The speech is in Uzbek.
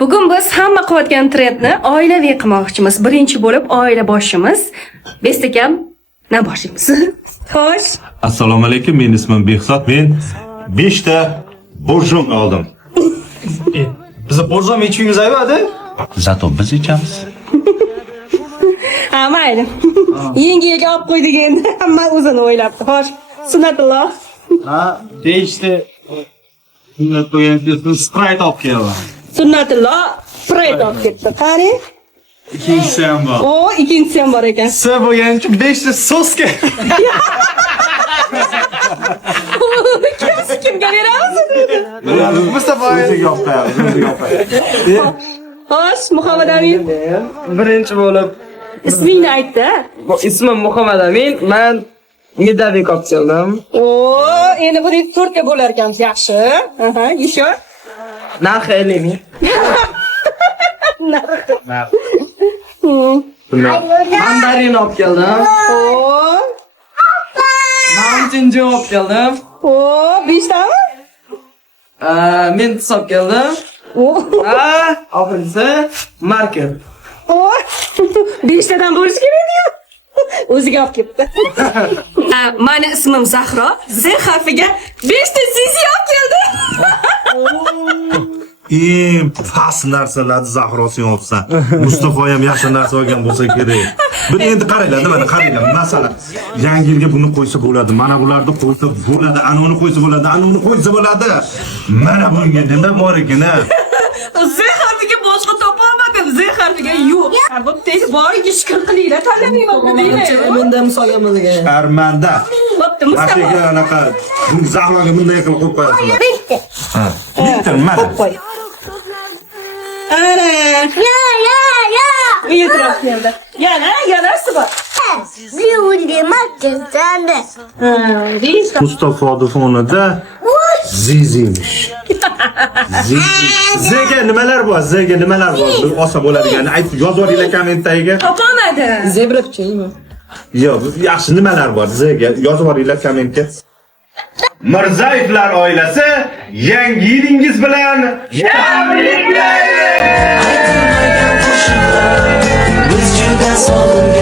Bugun biz hamma qilayotgan trendni oilaviy qilmoqchimiz. Birinchi bo'lib oila boshimiz Bestakam boshimiz. Xo'sh. Assalomu alaykum, men ismim Behzod. Men 5 ta borjom oldim. Bizni borjom ichimiz ayvadi. Zato biz ichamiz. Ha, mayli. Yengiga olib qo'ydik endi. Hamma o'zini o'ylabdi. Xo'sh, sunnatulloh. Ha, 5 ta sunnat qo'ygan Sprite olib keldim. Sunnatulloh Sprite olib ketdi. Qani? Ikkinchisi ham bor. O, ikkinchisi ham bor ekan. Siz bo'lgan uchun 5 ta soska. Kimga beramiz? Mustafa o'ziga olib qo'yadi. Xo'sh, Muhammad Amin. Birinchi bo'lib Ismingni aytdi. ismim Muhammad Amin, men Medavik olib keldim. O, endi bu 4 ga bo'lar ekan, yaxshi. Aha, еще. Narxi 50 ming. Mandarin olib keldim. O, Mountain Dew olib keldim. o, 5 tami? Mentos olib keldim. O, Oxirgisi marker. o, 5 tadan bo'lish kerak-ku. O'ziga olib ketdi. Meni ismim Zahro. Z harfiga 5 ta zizi olib keldi. Eng past narsalarni Zahro sen olsan. Mustafa ham yaxshi narsa olgan bo'lsa kerak. Bir endi qaranglar, nimani qaranglar. Masalan, yangi yilga buni qo'ysa bo'ladi, mana bularni qo'ysa bo'ladi, ana uni qo'ysa bo'ladi, ana uni qo'ysa bo'ladi. Mana bunga nima bor ekan? Z harfiga boshqa topolmadim. Z harfiga yo'q. Bu tez boriga shukur qilinglar, tanlamayman deylar. Menda misolga Sharmanda. Bo'pti, Mashaga Mustafa. anaqa Zahroga bunday qilib qo'yib qo'yasizlar. Bitta. Ha, bitta nima? Qo'y. Ana. Bu e'tirof keldi. Yana bor. Mustafa fonida ziziymiş. Zega nimalar bor? Zega nimalar bor? Bir olsa bo'ladigan aytib yozib yuboringlar kommentariyaga. Topolmadi. Zebra pichaymi? Yo'q, yaxshi nimalar bor? Zega yozib yuboringlar kommentga. Mirzayevlar oilasi yangi yilingiz bilan tabriklaymiz. Biz juda sog'indik